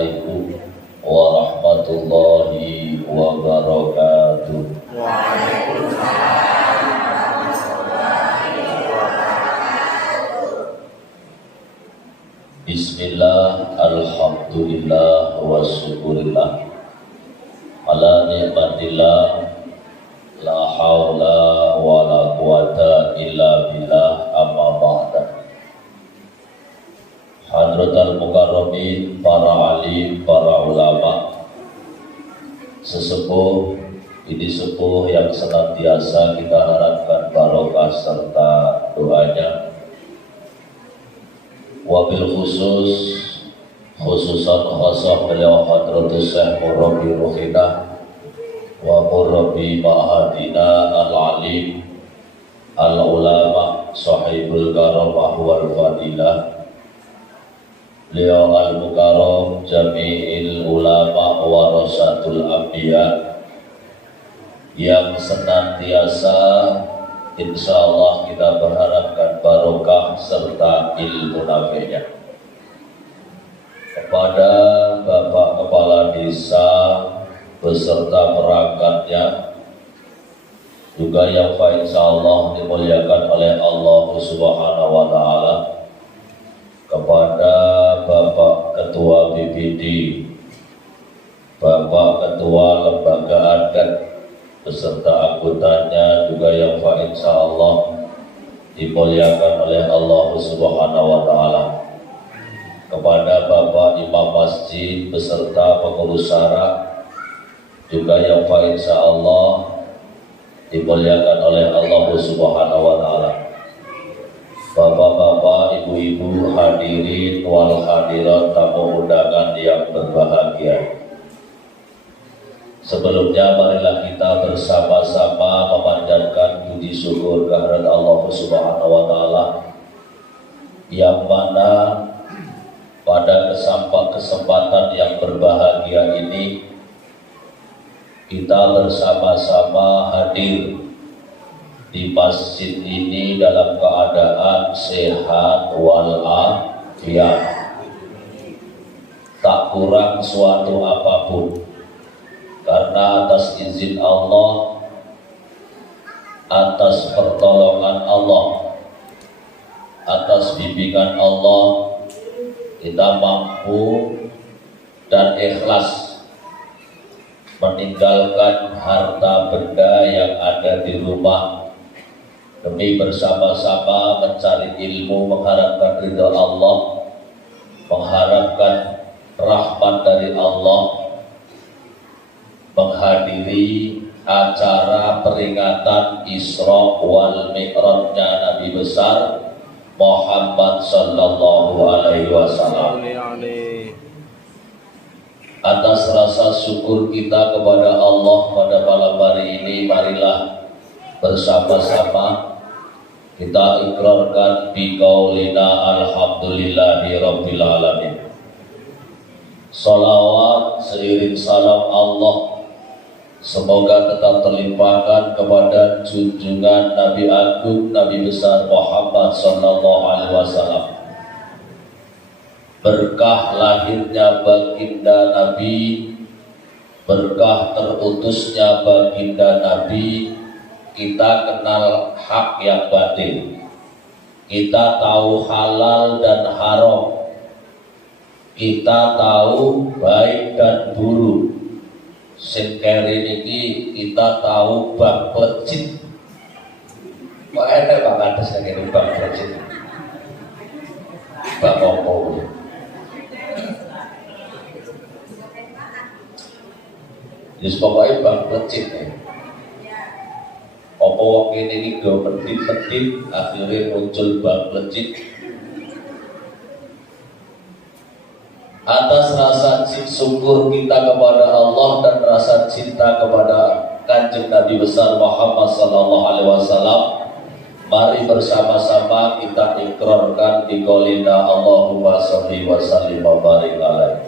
Assalamualaikum warahmatullahi wabarakatuh. Waalaikumsalam warahmatullahi wabarakatuh. Bismillah, alhamdulillah, wa syukurillah ala nikmatillah, la hawla wa la quwata illa billah, amma ba'da. Hadratal mukarramin, para alim, para ulama, sesepuh, ini sepuh yang senantiasa kita harapkan barokah serta doanya. Wabil khususan khasah beliau Hadratus Syekh Murabi Ruhinah wa Murabi Ma'hadina al-alim al-ulama sahibul karamah wal fadilah, beliau al-mukarram jami'il ulama warasatul anbiya, yang senantiasa insyaallah kita berharapkan barokah serta ilmu nafi'nya. Kepada Bapak Kepala Desa beserta perangkatnya, juga yang insyaallah dimuliakan oleh Allah Subhanahu wa taala, kepada Bapak Ketua BPD, Bapak Ketua Lembaga Adat beserta anggotanya, juga yang insyaallah dimuliakan oleh Allah Subhanahu wa taala, kepada Bapak Imam Masjid beserta pengurus syara, juga yang insyaallah dimuliakan oleh Allah Subhanahu wa taala, bapak-bapak, ibu-ibu, hadirin wal hadirat, tamu undangan yang berbahagia. Sebelumnya marilah kita bersama-sama memanjatkan puji syukur kehadirat Allah Subhanahu wa taala, yang mana pada kesempatan yang berbahagia ini kita bersama-sama hadir di masjid ini dalam keadaan sehat walafiat, tak kurang suatu apapun, karena atas izin Allah, atas pertolongan Allah, atas bimbingan Allah, kita mampu dan ikhlas meninggalkan harta benda yang ada di rumah demi bersama-sama mencari ilmu, mengharapkan ridha Allah, mengharapkan rahmat dari Allah, menghadiri acara peringatan Isra wal Mi'rajnya Nabi besar Muhammad sallallahu alaihi wasallam. Atas rasa syukur kita kepada Allah pada malam hari ini, marilah bersama-sama kita ikrarkan biqaulina alhamdulillahi rabbil alamin. Salawat seiring salam Allah semoga tetap terlimpahkan kepada junjungan Nabi Agung, Nabi besar Muhammad sallallahu alaihi wasallam. Berkah lahirnya baginda Nabi, berkah terutusnya baginda Nabi, kita kenal hak yang batin, kita tahu halal dan haram, kita tahu baik dan buruk. Sing keri niki kita tahu bab plecit. Kok ada Pak Kades ngene bab plecit? Bab opo? Wis pokoke bab plecit. Apa wong kene iki go petit-petit akhirnya muncul bab plecit. Atas rasa syukur kita kepada Allah dan rasa cinta kepada Kanjeng Nabi besar Muhammad sallallahu alaihi wasallam, mari bersama-sama kita ikrarkan di qaulina Allahumma shalli wa sallim wa barik alaihi.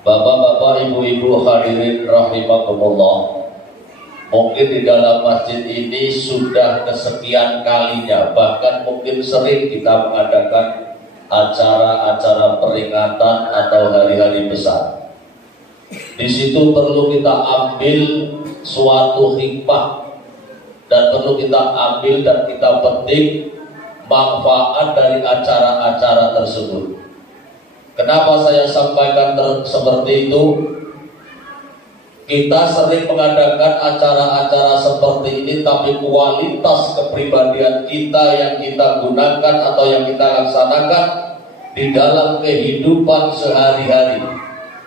Bapak-bapak, ibu-ibu hadirin rahimakumullah, mungkin di dalam masjid ini sudah kesekian kalinya, bahkan mungkin sering kita mengadakan acara-acara peringatan atau hari-hari besar. Di situ perlu kita ambil suatu hikmah dan perlu kita ambil dan kita petik manfaat dari acara-acara tersebut. Kenapa saya sampaikan seperti itu? Kita sering mengadakan acara-acara seperti ini, tapi kualitas kepribadian kita yang kita gunakan atau yang kita laksanakan di dalam kehidupan sehari-hari,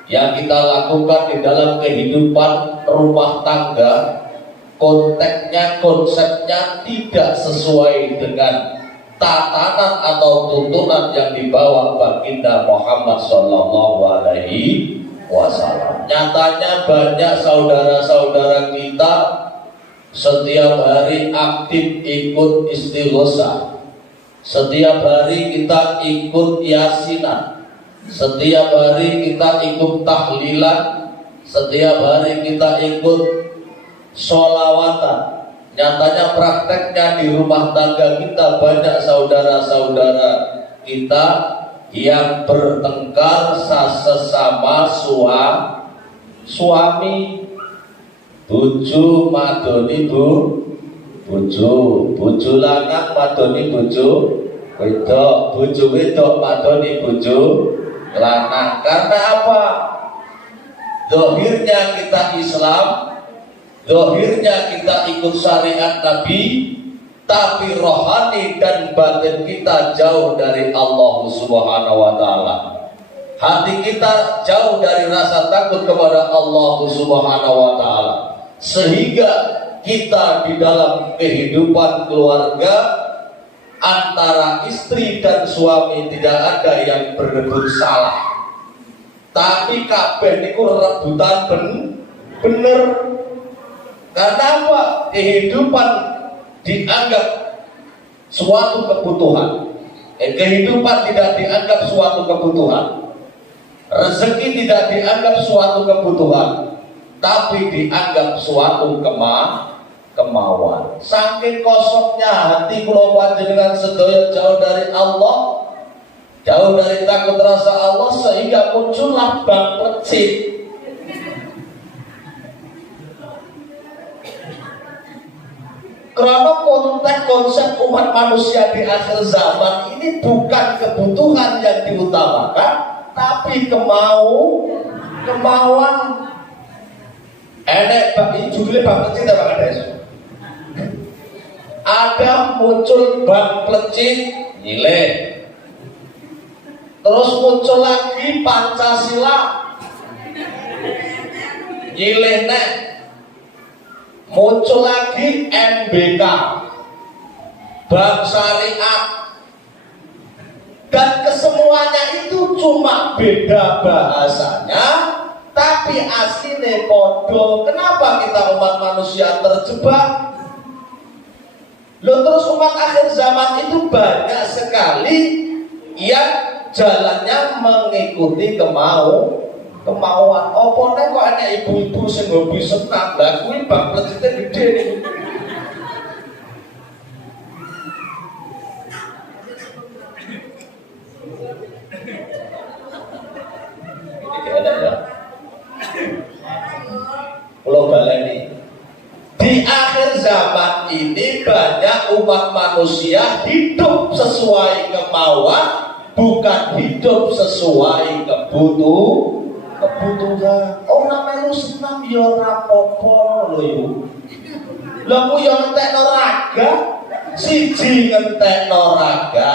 yang kita lakukan di dalam kehidupan rumah tangga, konteksnya, konsepnya tidak sesuai dengan tatanan atau tuntunan yang dibawa baginda Muhammad SAW. Nyatanya banyak saudara-saudara kita setiap hari aktif ikut istighosah, setiap hari kita ikut yasinan, setiap hari kita ikut tahlilan, setiap hari kita ikut sholawatan. Nyatanya prakteknya di rumah tangga kita banyak saudara-saudara kita yang bertengkar sesama suami, bojo madoni bojo lanang madoni bojo wedok madoni bojo lanang. Karena apa? Zahirnya kita Islam, zahirnya kita ikut syariat Nabi, tapi rohani dan batin kita jauh dari Allah Subhanahu wa Ta'ala. Hati kita jauh dari rasa takut kepada Allah Subhanahu wa Ta'ala, sehingga kita di dalam kehidupan keluarga antara istri dan suami tidak ada yang berebut salah, tapi kabeh niku rebutan bener. Karena apa? Kehidupan dianggap suatu kebutuhan. Kehidupan tidak dianggap suatu kebutuhan. Rezeki tidak dianggap suatu kebutuhan, tapi dianggap suatu kemauan. Saking kosongnya hati kula panjenengan sedaya jauh dari Allah, jauh dari takut rasa Allah, sehingga muncullah bang plecit. Karena konteks konsep umat manusia di akhir zaman ini bukan kebutuhan yang diutamakan, tapi kemauan. Enek bagi judulnya bang plecit apa ada? Ada muncul bang plecit nilai, terus muncul lagi Pancasila nilai nek. Muncul lagi MBK, Bank Syariat, dan kesemuanya itu cuma beda bahasanya, tapi aslinya podo. Kenapa kita umat manusia terjebak? Loh, terus umat akhir zaman itu banyak sekali yang jalannya mengikuti kemauan. Opo nek kok ana ibu-ibu sing hobi senam, lah kuwi bang plecite gede niku. Iki ada ya. Pulau baleni. Di akhir zaman ini banyak umat manusia hidup sesuai kemauan, bukan hidup sesuai kebutuhan. Orang melu senam ya ora apa-apa lho yo. Lah ku yo ngentekno raga, siji ngentekno raga,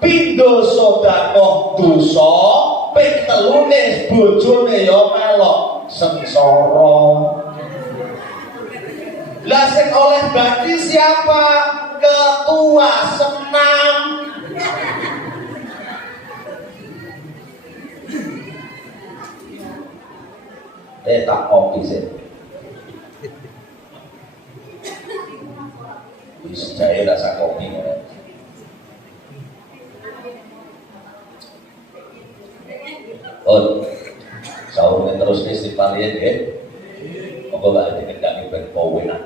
pindho sedekah dosa, ping telune bojone yo melok sengsara. Lah sing oleh bati siapa? Ketua senam. Tak kopi sih. Bisa rasa kopi. Oh, sahurnya terus istighfar ya, monggo gak dikendangi ben kowenan.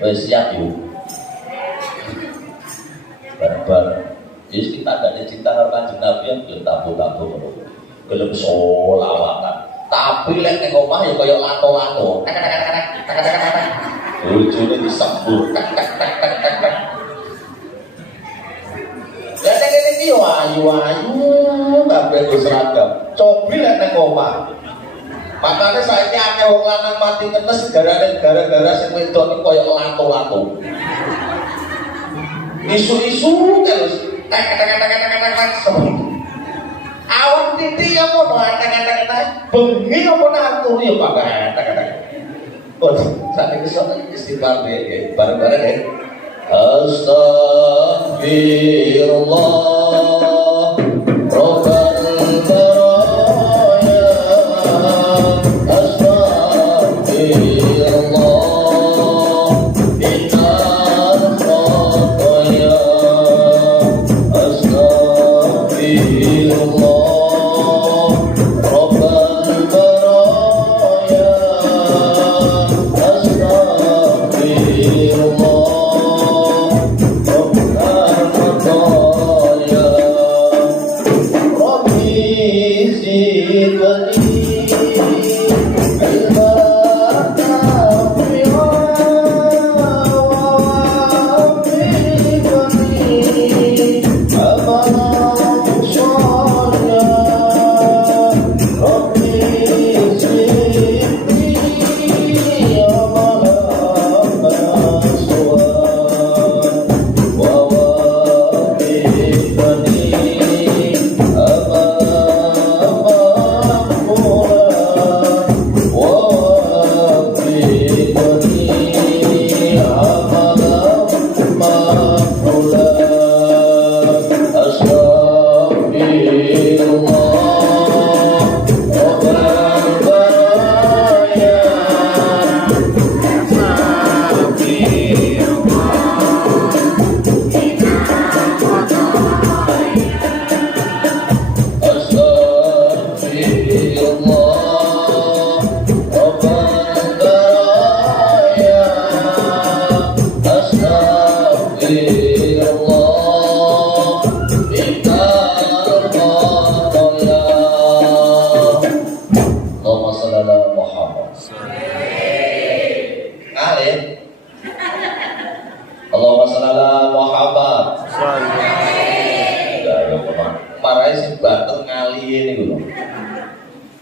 Wes siap yuk. Bareng-bareng. Yes, kita ada cinta karo Kanjeng Nabi yang yo tabu-tabu ngono. Gelem solawatan. Tapi lek ning omah ya kaya lato-lato. Bojone disembur. Lah nek ngene iki yo ayu-ayu kabeh go seragam. Cobi lek ning omah. Makanya saiki akeh wong lanang mati ngenes gara-gara sing wedok iki kaya lato-lato. Isu-isu terus awak titi yang mau bengi apa natur ya pakai saat ini sama istighfar deh bareng-bareng ya Astagfirullah Rabbal baraya Astagfirullah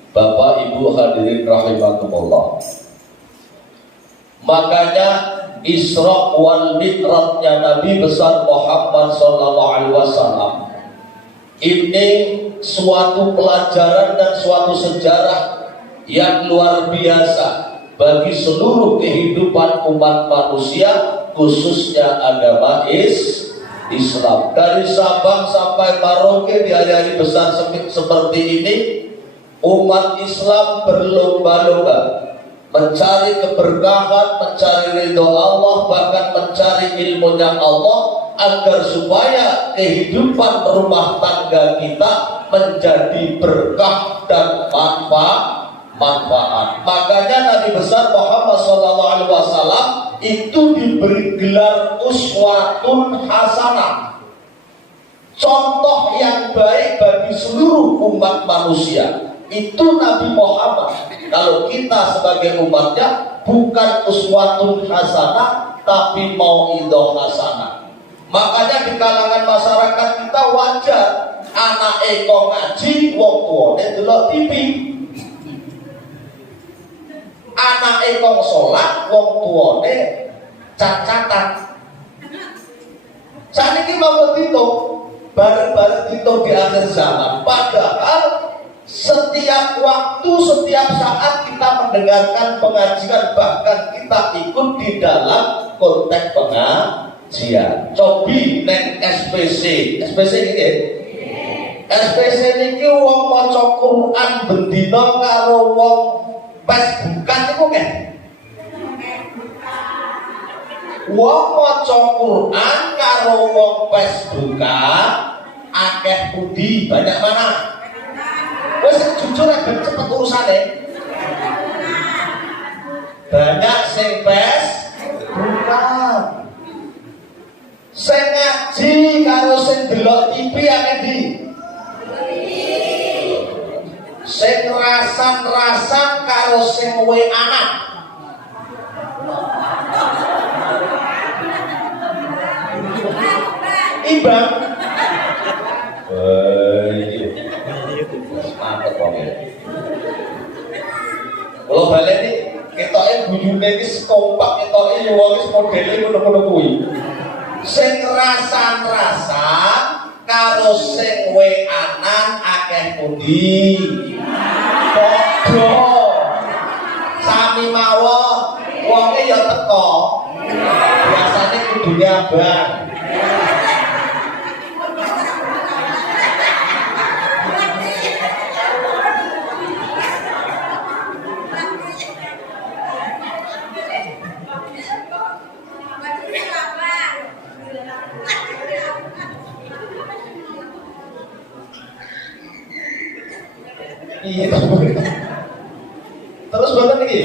Bapak Ibu hadirin rahimakumullah. Makanya Isra wal Mi'rajnya Nabi besar Muhammad sallallahu alaihi wasallam ini suatu pelajaran dan suatu sejarah yang luar biasa bagi seluruh kehidupan umat manusia, khususnya agama Islam. Dari Sabang sampai Merauke di hari-hari besar seperti ini, umat Islam berlomba-lomba mencari keberkahan, mencari ridho Allah, bahkan mencari ilmunya Allah, agar supaya kehidupan rumah tangga kita menjadi berkah dan manfaat. Makanya Nabi besar Muhammad SAW itu diberi gelar uswatun hasanah, contoh yang baik bagi seluruh umat manusia. Itu Nabi Muhammad. Kalau kita sebagai umatnya bukan uswatun hasanah, tapi mauidhah hasanah. Makanya di kalangan masyarakat kita wajar anak eko ngaji, wong tuane delok TV. Anak eko sholat, wong tuane cacatan. Saat ini mau dihitung, bareng-bareng dihitung di akhir zaman. Padahal setiap waktu, setiap saat kita mendengarkan pengajian, bahkan kita ikut di dalam konteks pengajian. Cobi neng SPC ini. SPC ini wong maca Quran bendina karo wong Facebookan iku kan. Wong maca Quran karo wong Facebookan akeh pundi, banyak mana? Wes jujur aja cepet urusane. Banyak sing bukan piyane di sing rasan-rasan karo sing duwe anak. Imbang. Mantep kok. Kalau balik nih, ketoke guyune wis kompak, ketoke yo wis modele ngono-ngono kuwi. Sing rasan-rasan karo sing weanan akeh pundi? Padha. Sami mawon, wonge ya teko. Biasane kudune abang. Iya. Terus buatan lagi.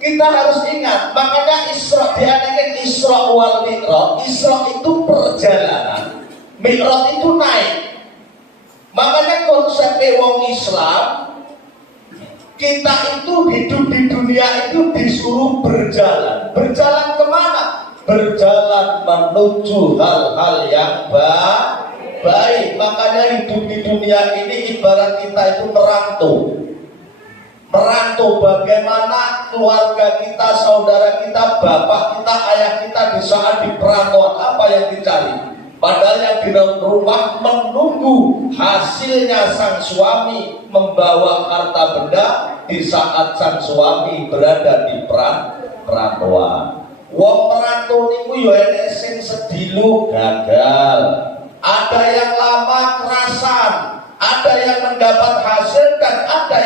Kita harus ingat, makanya Isra diadakan Isra wal Mi'raj. Isra itu perjalanan, Mi'raj itu naik. Makanya konsep wong Islam, kita itu hidup di dunia itu disuruh berjalan. Berjalan kemana? Berjalan menuju hal-hal yang baik. Makanya hidup di dunia ini ibarat kita itu merantau bagaimana keluarga kita, saudara kita, bapak kita, ayah kita di saat di perantauan apa yang dicari. Padahal yang di dalam rumah menunggu hasilnya sang suami membawa harta benda di saat sang suami berada di perantauan. Wong merantau niku yo enek sing sedilu gagal. Ada yang lama kerasan, ada yang mendapat hasil dan ada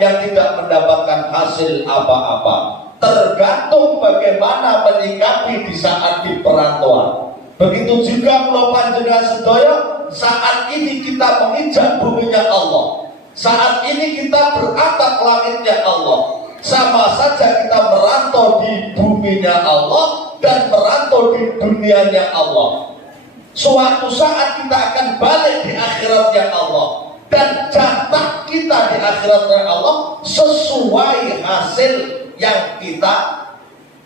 yang tidak mendapatkan hasil apa-apa. Tergantung bagaimana menyikapi di saat di perantauan. Begitu juga kula panjenengan sedaya, saat ini kita menginjak buminya Allah. Saat ini kita beratap langitnya Allah. Sama saja kita merantau di buminya Allah dan merantau di dunianya Allah. Suatu saat kita akan balik di akhiratnya Allah, dan jatah kita di akhiratnya Allah sesuai hasil yang kita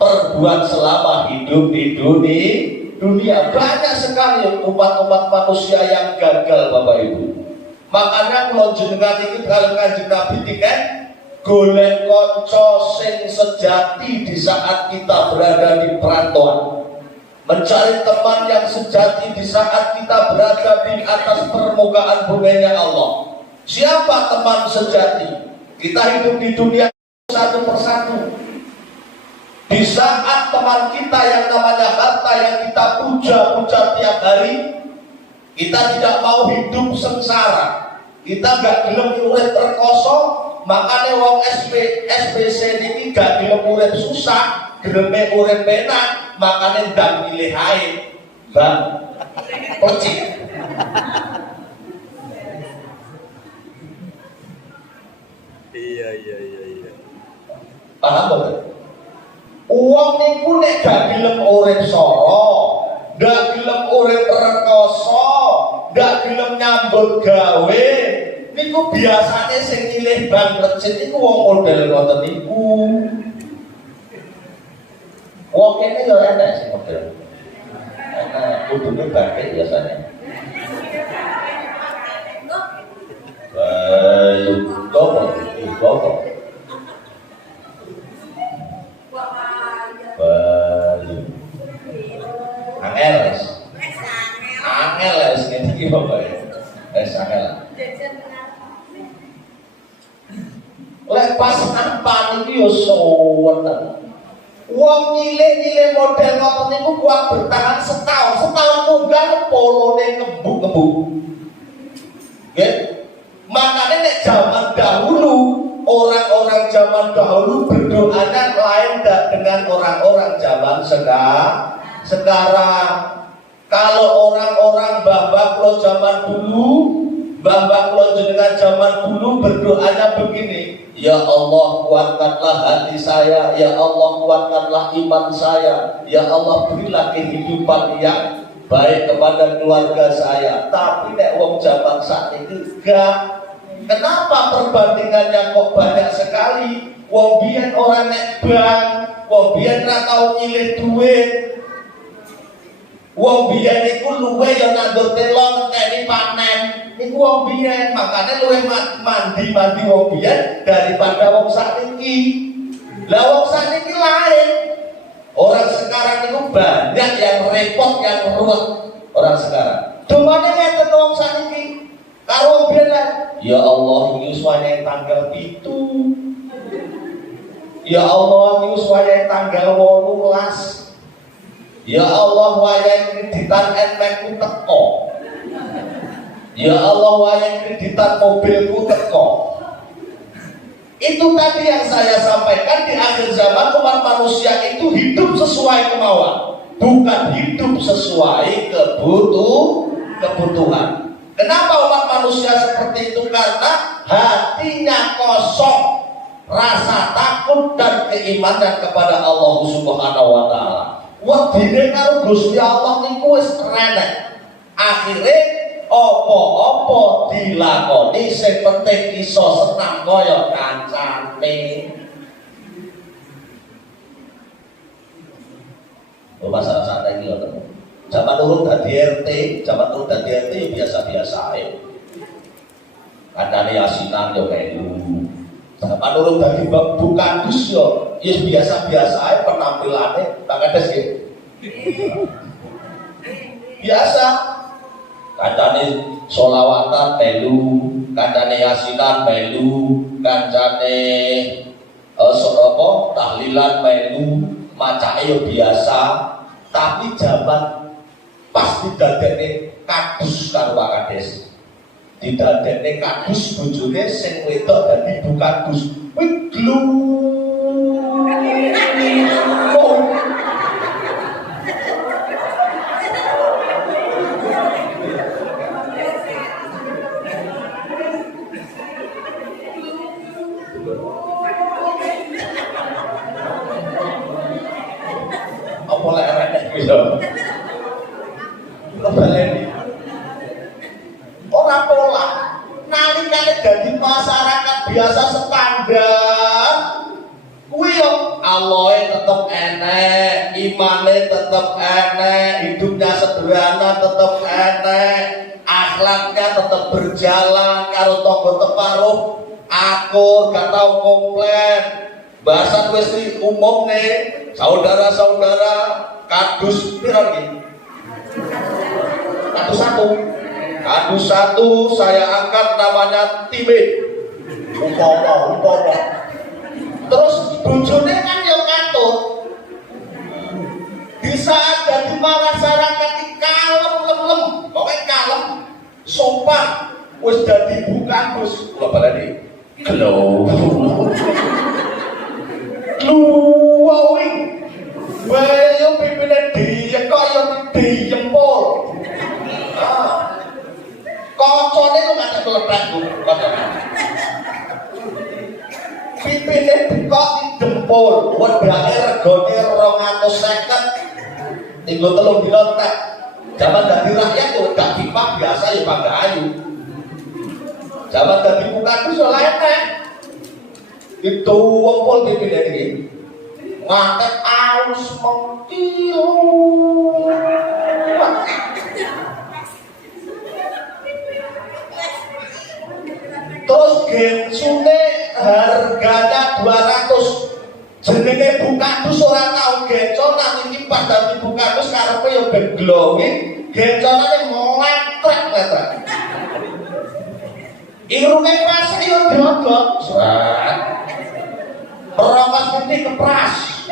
perbuat selama hidup di dunia. Banyak sekali umat-umat manusia yang gagal, Bapak Ibu. Makanya kalau jenengan ini kalau Kanjeng Nabi tiket golek konco sing sejati di saat kita berada di perantauan. Mencari teman yang sejati di saat kita berada di atas permukaan buminya Allah. Siapa teman sejati? Kita hidup di dunia satu persatu. Di saat teman kita yang namanya harta yang kita puja-puja tiap hari, kita tidak mau hidup sengsara. Kita gak gelem urip rekoso, makanya wong SPC ini gak gelem urip susah, gelem urip penak. Makanya ndak milih air, bang, percik. Iya. Paham betul? Uang niku nek gak gelem urip soro, gak gelem urip rekoso, gak gelem nyambut gawe, niku biasanya sing milih bang percik niku wong model ngoten niku. Wong ini ya enak sih model. Enak, kudune batik biasanya. Bayu. Angel ngene iki Bapak. Angel. Lek pas ampan iki yo sowan. Wong nyilih model ngoten niku kuat bertahan setahun munggah polone ngembuk-ngembuk. Nggih. Makanya nek zaman dahulu, orang-orang zaman dahulu berdoanya lain dengan orang-orang zaman sekarang. Kalau orang-orang mbah-mbah kula zaman dulu, mbah-mbah kula jenengan zaman dulu berdoanya begini. Ya Allah, kuatkanlah hati saya. Ya Allah, kuatkanlah iman saya. Ya Allah, berilah kehidupan yang baik kepada keluarga saya, tapi nek wong zaman saat ini enggak. Kenapa perbandingannya kok banyak sekali? Wong biyen ora nek bank, wong biyen ra tau nyilih duit. Wong biyen iku luwe ya nandur telo ngenteni panen. Iku wong biyen, makane luwe mandi wong biyen daripada wong sakniki. Lah wong sakniki lain. Orang sekarang itu banyak yang repot, yang ruwet. Orang sekarang. Dumane ngeten wong sakniki. Karo bilang, ya Allah ini uswanya tanggal 7. Ya Allah ini uswanya tanggal 18. Ya Allah wayang kreditan NMku teko. Ya Allah wayang kreditan mobilku teko. Itu tadi yang saya sampaikan, di akhir zaman umat manusia itu hidup sesuai kemauan, bukan hidup sesuai kebutuhan. Kenapa umat manusia seperti itu? Karena hatinya kosong, rasa takut dan keimanan kepada Allah Subhanahu wa taala. Wedine karo Gusti Allah niku wis renek. Akhire apa-apa dilakoni sing penting iso senang kaya kancane. Masalah saat ini loh. Zaman urung dadi RT ya biasa-biasa ae. Kadane yasinan yo melu. Zaman urung dadi bukadus yo biasa-biasa ae penampilane Kades nggih. Biasa. Kancane sholawatan melu, kancane yasinan melu, kancane tahlilan melu, macake yo biasa. Tapi zaman pas didadekne kadus karo Pak Kades, didadekne kadus bojone sing wedok dadi bukadus, kuwi glu. Apa lek renek gitu. Orang pola nalikane dadi masyarakat biasa standar kuwi yo Allahe tetep enek, imane tetep enek, hidupnya sederhana tetep enek, akhlaknya tetep berjalan karo tangga teparuh, akur gak tau komplain. Bahasa wis umumne saudara-saudara kadus piro iki? Kadus satu saya angkat namanya Timit. Umpama. Terus bojone kan yo katut. Di saat dadi masyarakat kalem lem, pokoke kalem, sopan, wis dadi bukadus. Kula baleni. Glow. Glowing. Wae yo pipine diyek kok yo diyempol. Kocone lu nggak kelepet bu, pipine kok dempul, wedake regane 250, tinggal 3 dina tek. Zaman dadi rakyat kok gak pipa biasa ya Bangga Ayu. Zaman dadi bukadus yo enek. Itu wong pol pipine iki. Ngantek alus mengkil. Terus gensune harganya 200. Jenenge bukadus ora tau gencon, nang iki pas dadi bukadus karepe yo ben glowing, genconane ngletrek-ngletrek. Irunge pas yo dodot. Perongos putih kepras.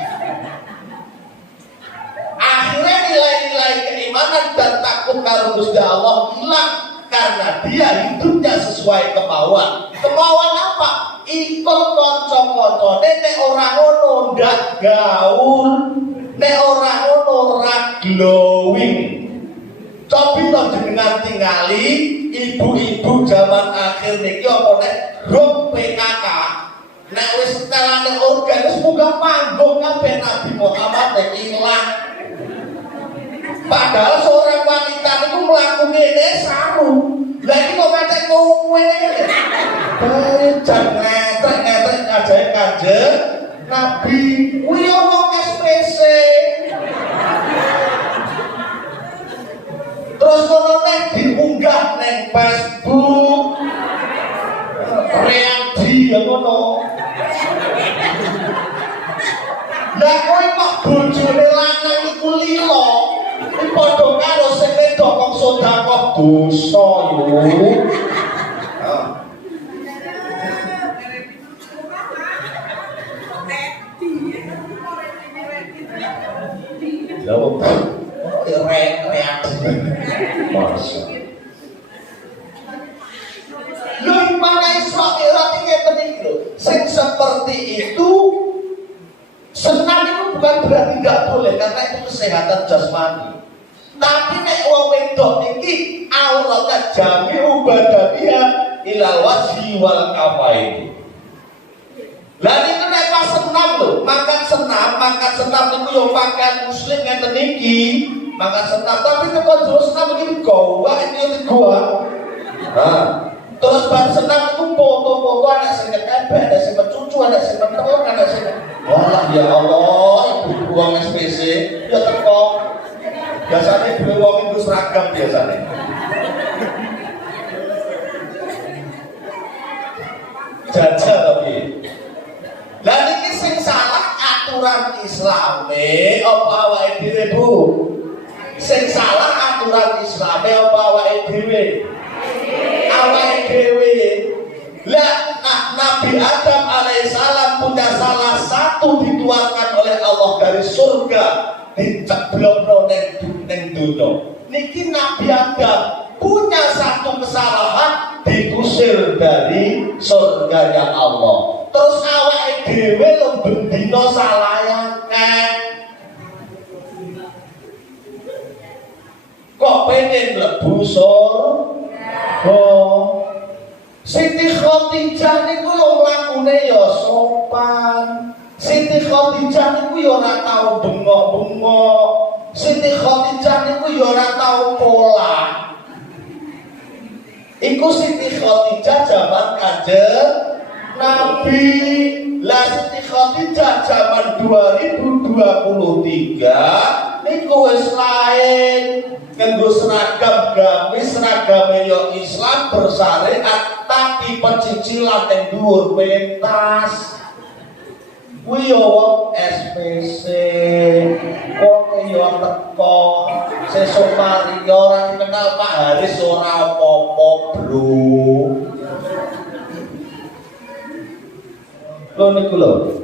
Akhirnya nilai-nilai keimanan dan takut karo Gusti Allah hilang karena dia hidupnya sesuai kemauan. Kemauan apa? Ikut kanca-kancane nek ora ngono ndak gaul, nek ora ngono ora glowing. Cobi to jenengan tingali ibu-ibu zaman akhir niki apa nek grup PKK. Nek wis setelane organ wis munggah panggung kabeh Nabi Muhammad nek ilang. Padahal seorang Nabi kuwi ngomong SPC. Terus ngono nek diunggah ning Facebook. Reaksi ya ngono. Lah kowe kok bojone lanang iku lilo. Iki padha karo sing wedok kok sedekah dosa yo. Lalu reaksi masa lu mana Israel ini sing seperti itu senang itu bukan berarti tidak boleh karena itu kesehatan jasmani. Tapi nek wong wedok iki auratnya jami'u badaniha ilal wajhi wal kafaini. Lah niku nek pas senam lho, makan senam niku yo pakaian muslim ngeten iki, makan senam tapi nek terus senam iki gowa iki gowa. Nah, terus bar senam itu foto-foto anak sing kebek, ada sing mencucu, ada sing mentelur, ada sing walah ya Allah, ibu wong SPC ya teko. Biasanya ibu wong itu seragam biasanya. Jajal tapi. Lah niki sing salah aturan Islame apa awake dhewe, Bu? Sing salah aturan Islame apa awake dhewe? Awake dhewe. Lah Nabi Adam alaihissalam punya salah satu dituangkan oleh Allah dari surga diceblokno ning dunya. Niki Nabi Adam punya satu kesalahan diusir dari surganya Allah. Terus awake dhewe lho bendina salah akeh. Kok pengen mlebu surga? Siti Khadijah niku yo lakune yo sopan. Siti Khadijah niku yo ora tau bengok-bengok. Siti Khadijah niku yo ora tau pola. Iku Siti Khadijah zaman Kanjeng Nabi. Lah Siti Khadijah zaman 2023 niku wis lain. Nganggo seragam gamis, seragame yo Islam bersyariat tapi pencicilan yang dhuwur pentas. Kuwi yo wong SPC, wong yo teko, sesuk mari yo ora kenal Pak Haris ora apa-apa, Bro. Lho niku lho.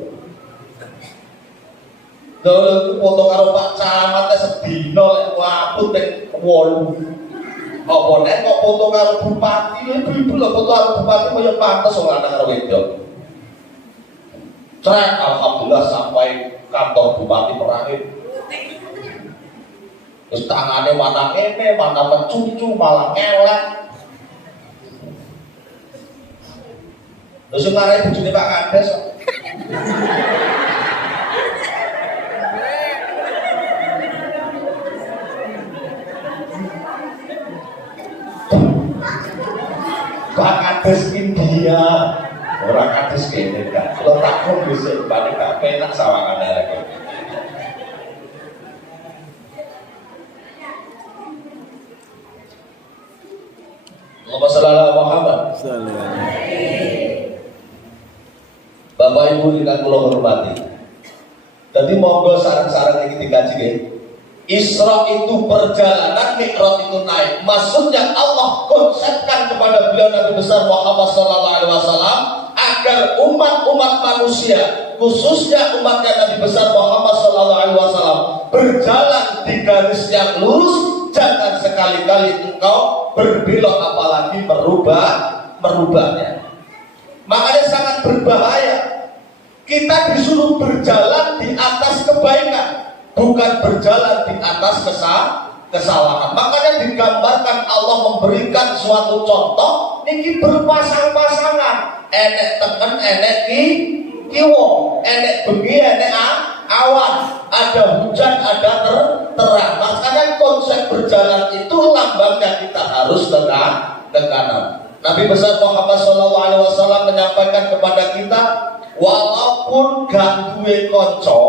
Lho foto karo Pak Camat sedina lek waput nek 8. Apa nek kok foto karo bupati, ibu-ibu lho foto karo bupati kaya pantes wong lanang karo wedok. Trek alhamdulillah sampai kantor bupati Merangin. Terus tangane mana ngene, mana mencucu, malah ngelek. Terus marahi bojone Pak Kades. Pak Kades India, orang Kades kene kan. Kalau takut bisa balik tak penak sawangane lagi. Allahumma shalli ala Muhammad. Bapak Ibu ingkang kula hormati. Jadi monggo sareng-sareng iki dikaji nggih. Isra itu perjalanan, Mi'raj itu naik. Maksudnya Allah konsepkan kepada beliau Nabi besar Muhammad SAW agar umat-umat manusia, khususnya umatnya Nabi besar Muhammad SAW berjalan di garis yang lurus. Jangan sekali-kali engkau berbelok apalagi merubahnya. Makanya sangat berbahaya. Kita disuruh berjalan di atas kebaikan, bukan berjalan di atas kesalahan. Makanya digambarkan Allah memberikan suatu contoh niki berpasang-pasangan. Enek teken, enek kiwo, enek bengi, enek awan. Ada hujan, ada terang. Makanya konsep berjalan itu lambangnya kita harus ke kanan. Nabi besar Muhammad SAW menyampaikan kepada kita, walaupun gak duwe konco,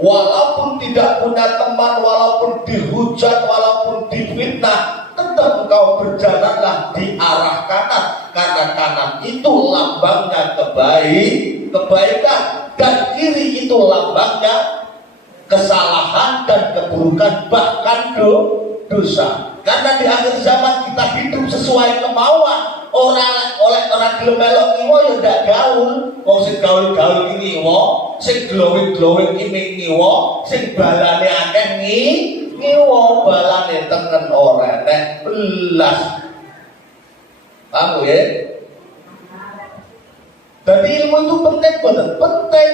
walaupun tidak punya teman, walaupun dihujat, walaupun difitnah, tetap engkau berjalanlah di arah kanan, karena kanan itu lambangnya kebaikan, dan kiri itu lambangnya kesalahan dan keburukan, bahkan dosa. Karena di akhir zaman kita hidup sesuai kemauan. Orang gelem melok ngiwo ya ndak gaul. Wong sing gaul-gaul iki ngiwo, sing glowing-glowing iki ngiwo, sing balane akeh ngiwo, balane tengen ora nek belas. Paham ya? Jadi ilmu itu penting banget, penting.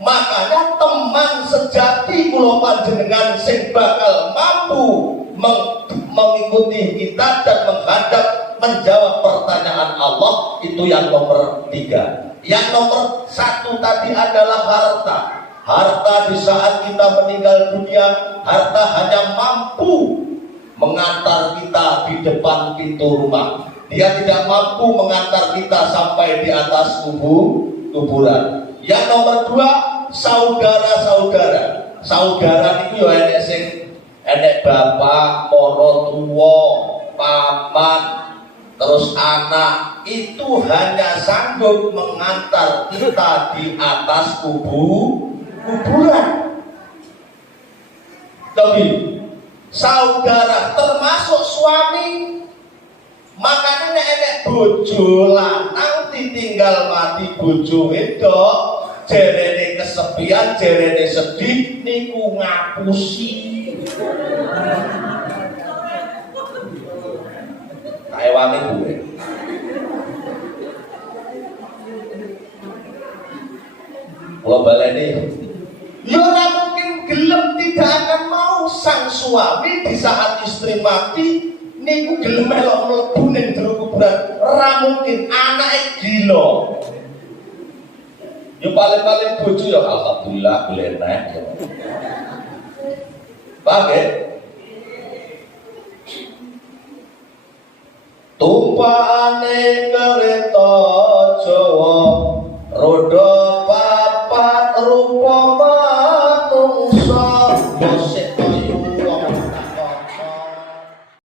Makanya teman sejati kula panjenengan sing bakal mampu mengikuti kita dan menghadap menjawab pertanyaan Allah itu yang nomor 3. Yang nomor 1 tadi adalah harta. Harta di saat kita meninggal dunia, harta hanya mampu mengantar kita di depan pintu rumah. Dia tidak mampu mengantar kita sampai di atas kuburan. Yang nomor 2, saudara-saudara. Saudara itu ya enek sing enek bapak, moro tuwa, paman, terus anak, itu hanya sanggup mengantar kita di atas kuburan. Tapi saudara termasuk suami. Makanya enek bojo lanang ditinggal mati bojo wedok, jerene kesepian, jerene sedih, niku ngapusi. Kaewane gue. Kula baleni. Ya ora mungkin gelem, tidak akan mau sang suami di saat istri mati niku gelem melok mlebu ning jero kuburan. Ora mungkin, anake gila. Ya paling-paling bojo ya alhamdulillah glenek. Paham ya? Tumpakane